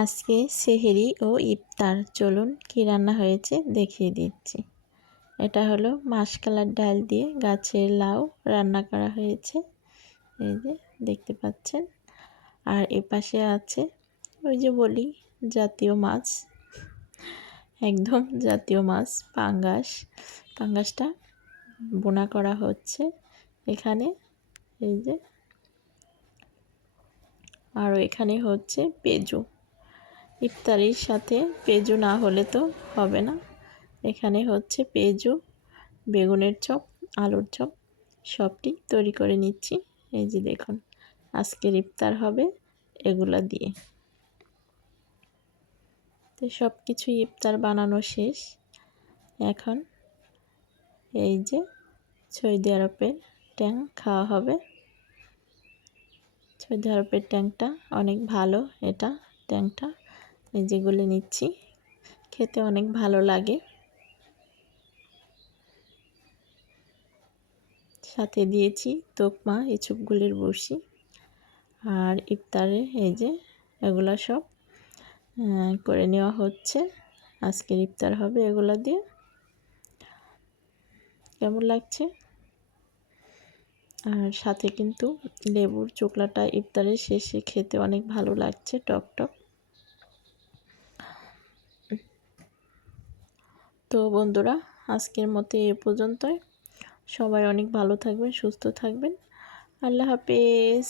আজকে সেহরি ও ইফতার, চলুন কি রান্না হয়েছে দেখিয়ে দিচ্ছি। এটা হলো মাসকলার ডাল দিয়ে গাছের লাউ রান্না করা হয়েছে, এই যে দেখতে পাচ্ছেন। আর এপাশে আছে ওই যে বলি জাতীয় মাছ, একদম জাতীয় মাছ পাঙ্গাসটা বোনা করা হচ্ছে এখানে, এই যে। আর এখানে হচ্ছে পেঁজু, ইফতারির সাথে পেঁজু না হলে তো হবে না। এখানে হচ্ছে পেঁজু, বেগুনের চপ, আলুর চপ সবটি তৈরি করে নিচ্ছি। এই যে দেখুন, আজকের ইফতার হবে এগুলা দিয়ে। তো সব কিছুই ইফতার বানানো শেষ। এখন এই যে সৌদি আরবের ট্যাং খাওয়া হবে। সৌদি আরবের ট্যাংটা অনেক ভালো, এটা ট্যাংটা এই যেগুলি নিচ্ছি, খেতে অনেক ভালো লাগে। সাথে দিয়েছি তোকমা, ইচুপগুলির বড়শি। আর ইফতারে এই যে এগুলা সব করে নেওয়া হচ্ছে। আজকের ইফতার হবে এগুলা দিয়ে। কেমন লাগছে? আর সাথে কিন্তু লেবুর চোকলাটা ইফতারের শেষে খেতে অনেক ভালো লাগছে, টক টক। তো বন্ধুরা, আজকের মতো এ পর্যন্তই। সবাই অনেক ভালো থাকবেন, সুস্থ থাকবেন। আল্লাহ হাফেজ।